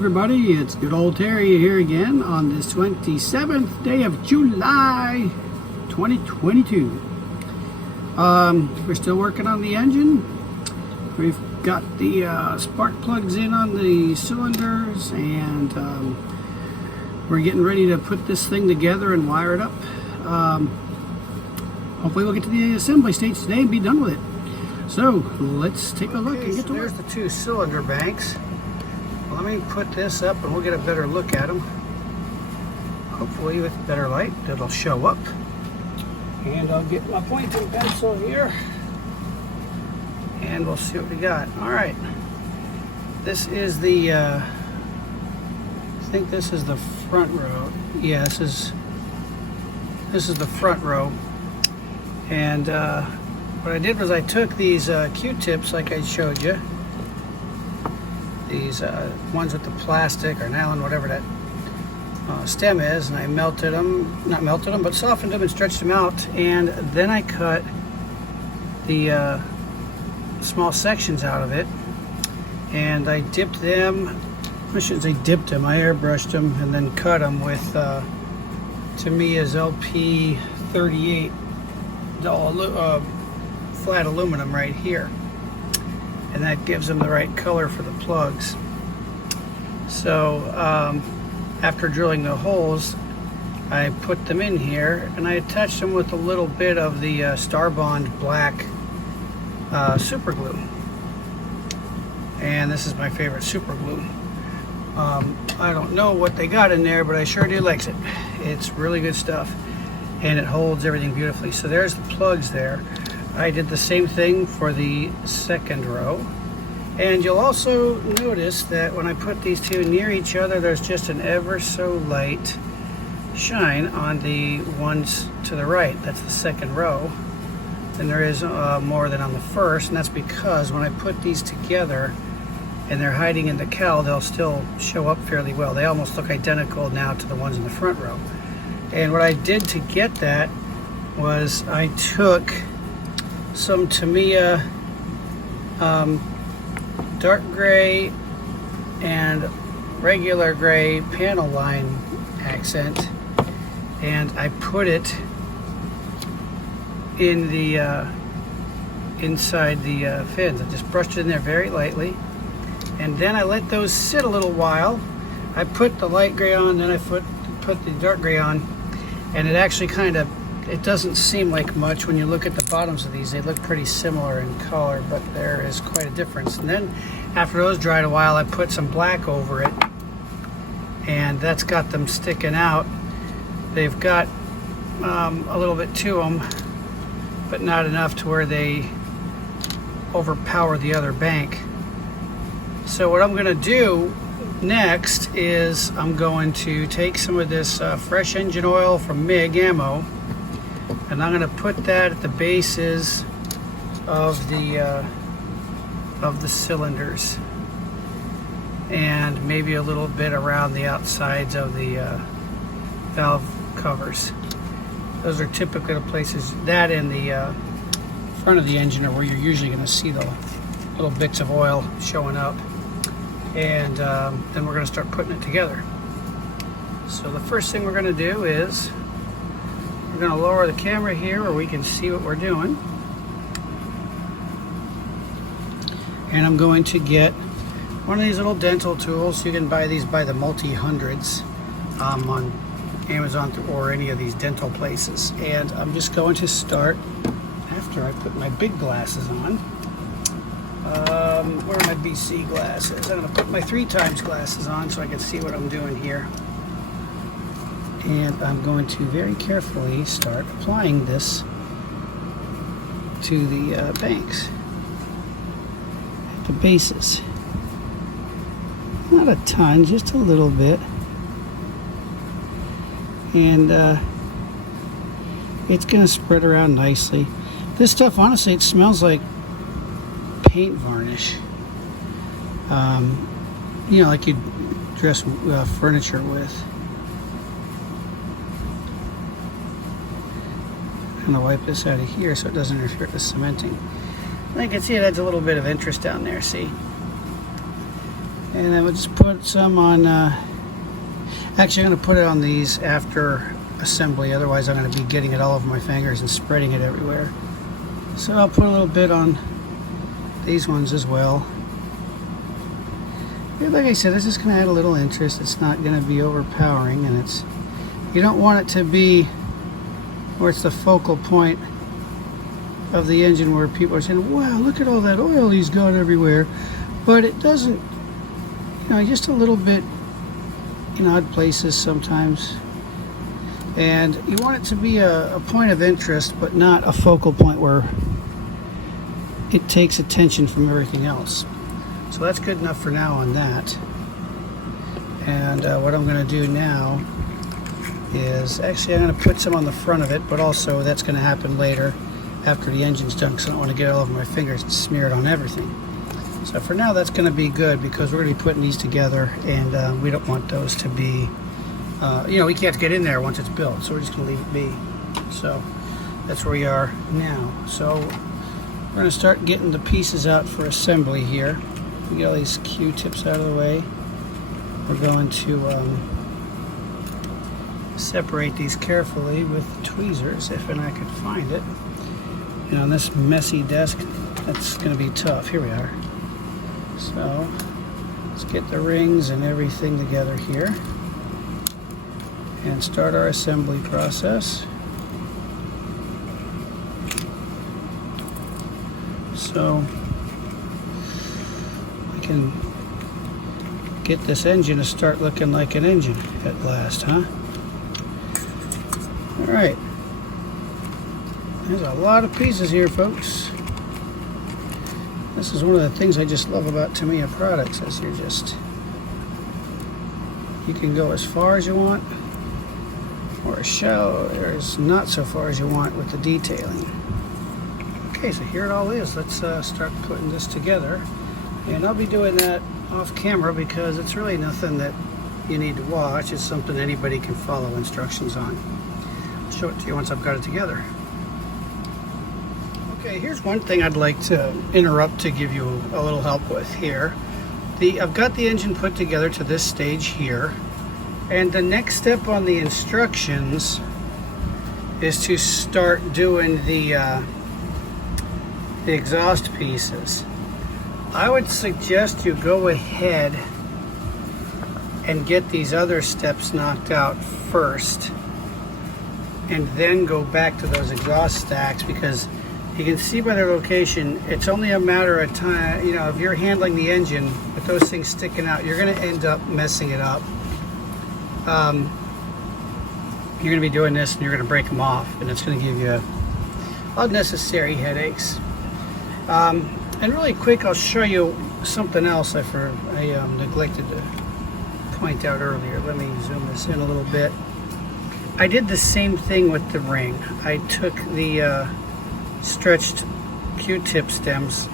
everybody, it's good old Terry here again on this 27th day of July 2022. We're still working on the engine. We've got the spark plugs in on the cylinders, and we're getting ready to put this thing together and wire it up. Hopefully we'll get to the assembly stage today and be done with it. So let's take a look and get to work. There's the two cylinder banks. Let me put this up and we'll get a better look at them. Hopefully with better light that'll show up. And I'll get my pointing pencil here and we'll see what we got. Alright, this is the I think this is the front row. Yeah, this is the front row. And what I did was I took these Q-tips like I showed you, these ones with the plastic or nylon, whatever that stem is, and I melted them, not melted them, but softened them and stretched them out, and then I cut the small sections out of it, and I dipped them, I shouldn't say dipped them, I airbrushed them and then cut them with Tamiya's LP 38 flat aluminum right here, and that gives them the right color for the plugs. So after drilling the holes, I put them in here and I attached them with a little bit of the Starbond black super glue, and this is my favorite super glue. I don't know what they got in there, but I sure do like it. It's really good stuff and it holds everything beautifully. So there's the plugs there. I did the same thing for the second row, and you'll also notice that when I put these two near each other, there's just an ever so light shine on the ones to the right. That's the second row, and there is more than on the first, and that's because when I put these together and they're hiding in the cowl, they'll still show up fairly well. They almost look identical now to the ones in the front row. And what I did to get that was I took some Tamiya dark gray and regular gray panel line accent, and I put it in the inside the fins. I just brushed it in there very lightly, and then I let those sit a little while. I put the light gray on, then I put the dark gray on, and it actually it doesn't seem like much when you look at the bottoms of these. They look pretty similar in color, but there is quite a difference. And then after those dried a while, I put some black over it, and that's got them sticking out. They've got a little bit to them, but not enough to where they overpower the other bank. So what I'm going to do next is I'm going to take some of this fresh engine oil from MIG Ammo, and I'm going to put that at the bases of the cylinders, and maybe a little bit around the outsides of the valve covers. Those are typically the places, that and the front of the engine are where you're usually going to see the little bits of oil showing up. And then we're going to start putting it together. So the first thing we're going to do is we're going to lower the camera here where we can see what we're doing, and I'm going to get one of these little dental tools. You can buy these by the multi-hundreds on Amazon or any of these dental places, and I'm just going to start after I put my big glasses on. Where are my BC glasses? I'm going to put my 3x glasses on so I can see what I'm doing here. And I'm going to very carefully start applying this to the banks, the bases. Not a ton, just a little bit. And it's going to spread around nicely. This stuff, honestly, it smells like paint varnish. You know, like you dress furniture with. I'm going to wipe this out of here so it doesn't interfere with the cementing. I can see it adds a little bit of interest down there, see? And then we'll just put some on, actually I'm going to put it on these after assembly, otherwise I'm going to be getting it all over my fingers and spreading it everywhere. So I'll put a little bit on these ones as well. Yeah, like I said, it's just going to add a little interest. It's not going to be overpowering, and it's, you don't want it to be where it's the focal point of the engine where people are saying, wow, look at all that oil he's got everywhere. But it doesn't, you know, just a little bit in odd places sometimes. And you want it to be a point of interest, but not a focal point where it takes attention from everything else. So that's good enough for now on that. And what I'm going to do now is, actually I'm going to put some on the front of it, but also that's going to happen later after the engine's done, because I don't want to get it all over my fingers and smear it on everything. So for now that's going to be good, because we're going to be putting these together, and we don't want those to be, you know, we can't get in there once it's built, so we're just going to leave it be. So that's where we are now. So we're going to start getting the pieces out for assembly here. We get all these Q-tips out of the way. We're going to separate these carefully with tweezers, if and I could find it. And on this messy desk, that's going to be tough. Here we are. So let's get the rings and everything together here and start our assembly process. So we can get this engine to start looking like an engine at last, huh? All right. There's a lot of pieces here, folks. This is one of the things I just love about Tamiya products, is you can go as far as you want, or as shallow, or as not so far as you want with the detailing. Okay, so here it all is. Let's start putting this together. And I'll be doing that off camera, because it's really nothing that you need to watch. It's something anybody can follow instructions on. I'll show it to you once I've got it together. Okay, here's one thing I'd like to interrupt to give you a little help with here. I've got the engine put together to this stage here, and the next step on the instructions is to start doing the exhaust pieces. I would suggest you go ahead and get these other steps knocked out first, and then go back to those exhaust stacks, because you can see by their location, it's only a matter of time. You know, if you're handling the engine with those things sticking out, you're going to end up messing it up. You're going to be doing this and you're going to break them off, and it's going to give you unnecessary headaches. And really quick, I'll show you something else I neglected to point out earlier. Let me zoom this in a little bit. I did the same thing with the ring. I took the stretched Q-tip stems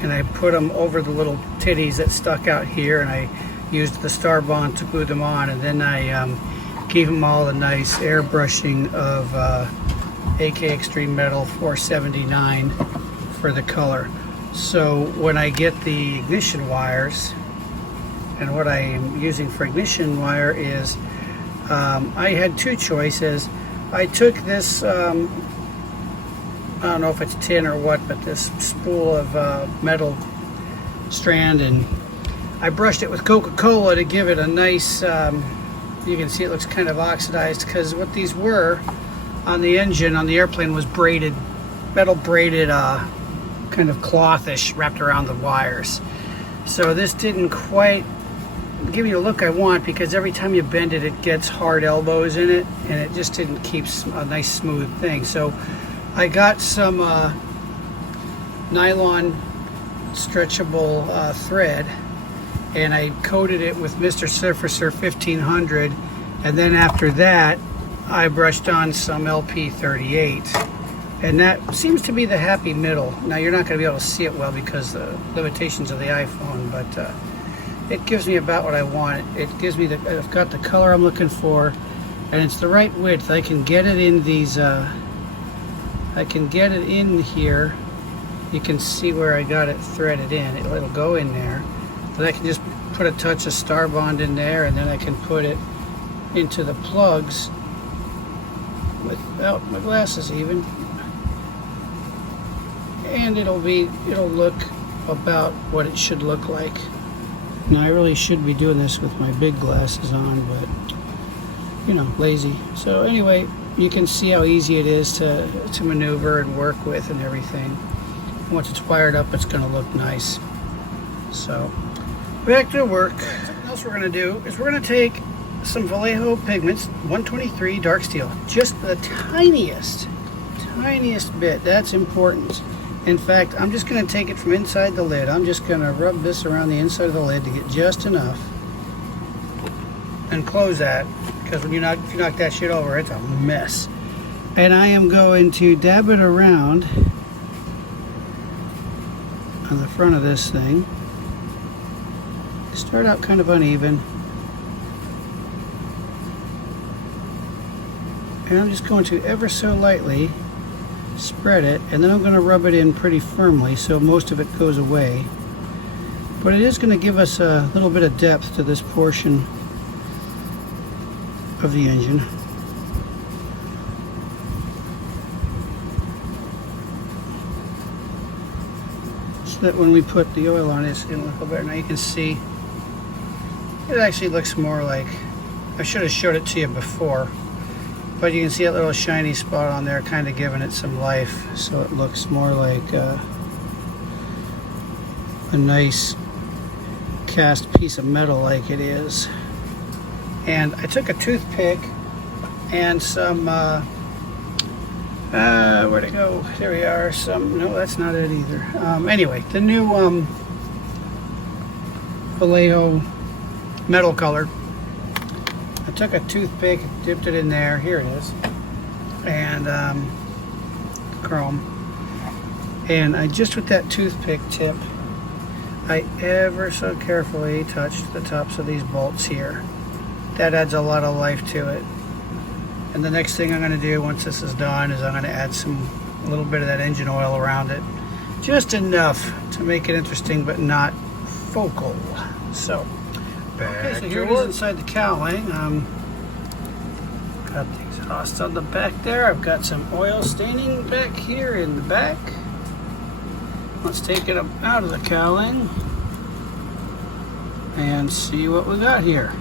and I put them over the little titties that stuck out here, and I used the Star Bond to glue them on, and then I gave them all a nice airbrushing of AK Extreme Metal 479 for the color. So when I get the ignition wires, and what I am using for ignition wire is, I had two choices. I took this I don't know if it's tin or what, but this spool of metal strand, and I brushed it with Coca-Cola to give it a nice, you can see it looks kind of oxidized, because what these were on the engine on the airplane was braided, metal braided, kind of clothish wrapped around the wires. So this didn't quite give you the look I want, because every time you bend it, it gets hard elbows in it, and it just didn't keep a nice smooth thing. So I got some nylon stretchable thread, and I coated it with Mr. Surfacer 1500, and then after that I brushed on some LP38, and that seems to be the happy middle. Now you're not going to be able to see it well because the limitations of the iPhone, but it gives me about what I want. It gives me I've got the color I'm looking for, and it's the right width. I can get it in these I can get it in here. You can see where I got it threaded in. It'll go in there. But I can just put a touch of Star Bond in there, and then I can put it into the plugs without my glasses even, and it'll look about what it should look like. Now I really should be doing this with my big glasses on, but you know, lazy. So anyway, you can see how easy it is to maneuver and work with and everything. Once it's wired up, it's going to look nice. So back to work. Something else we're going to do is we're going to take some Vallejo pigments, 123 dark steel, just the tiniest bit. That's important. In fact, I'm just going to take it from inside the lid. I'm just going to rub this around the inside of the lid to get just enough and close that, because if you knock that shit over, it's a mess. And I am going to dab it around on the front of this thing. Start out kind of uneven. And I'm just going to ever so lightly spread it, and then I'm going to rub it in pretty firmly so most of it goes away. But it is going to give us a little bit of depth to this portion of the engine. So that when we put the oil on, it's going to look a little better. Now you can see it actually looks more like, I should have showed it to you before, but you can see that little shiny spot on there kind of giving it some life, so it looks more like a nice cast piece of metal like it is. And I took a toothpick and some, where'd it go? There we are. No, that's not it either. Anyway, the new Vallejo metal color. I took a toothpick, dipped it in there. Here it is. And chrome. And I just, with that toothpick tip, I ever so carefully touched the tops of these bolts here. That adds a lot of life to it. And the next thing I'm going to do once this is done is I'm going to add a little bit of that engine oil around it. Just enough to make it interesting, but not focal. So, okay, so here it is inside the cowling. Got the exhaust on the back there. I've got some oil staining back here in the back. Let's take it out of the cowling and see what we got here.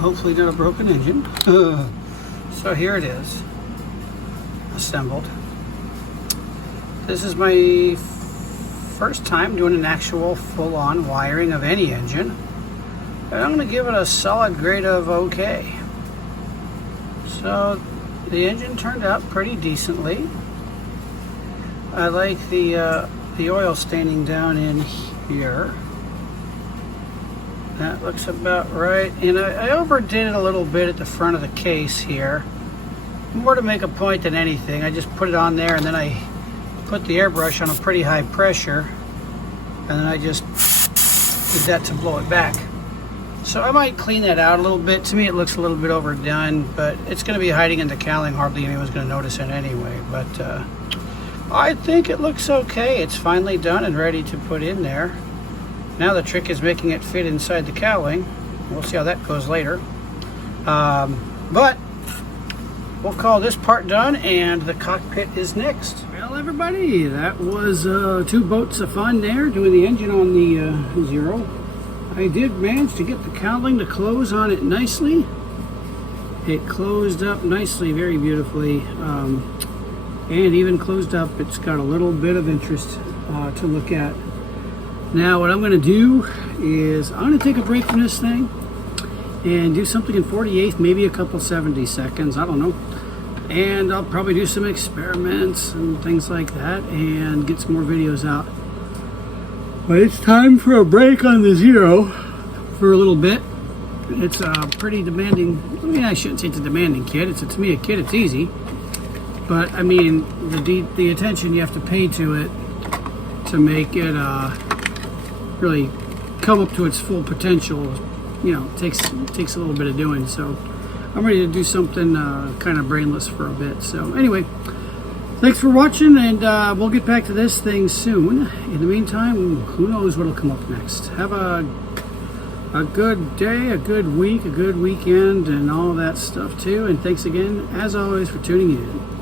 Hopefully not a broken engine. So here it is, assembled. This is my first time doing an actual full-on wiring of any engine, and I'm going to give it a solid grade of okay. So the engine turned out pretty decently. I like the oil staining down in here. That looks about right. And I overdid it a little bit at the front of the case here. More to make a point than anything. I just put it on there, and then I put the airbrush on a pretty high pressure, and then I just did that to blow it back. So I might clean that out a little bit. To me it looks a little bit overdone, but it's going to be hiding in the cowling. Hardly anyone's going to notice it anyway. But I think it looks okay. It's finally done and ready to put in there. Now the trick is making it fit inside the cowling. We'll see how that goes later. But we'll call this part done, and the cockpit is next. Well, everybody, that was 2 boats of fun there, doing the engine on the Zero. I did manage to get the cowling to close on it nicely. It closed up nicely, very beautifully. And even closed up, it's got a little bit of interest to look at. Now what I'm going to do is I'm going to take a break from this thing and do something in 48th, maybe a couple 70 seconds, I don't know. And I'll probably do some experiments and things like that and get some more videos out. But it's time for a break on the Zero for a little bit. It's a pretty demanding, I mean, I shouldn't say it's a demanding kit. It's a Tamiya kit, it's easy. But I mean, the attention you have to pay to it to make it really come up to its full potential, you know, takes a little bit of doing. So I'm ready to do something kind of brainless for a bit. So anyway, Thanks for watching, and we'll get back to this thing soon. In the meantime, who knows what'll come up next. Have a good day, a good week, a good weekend, and all that stuff too. And thanks again, as always, for tuning in.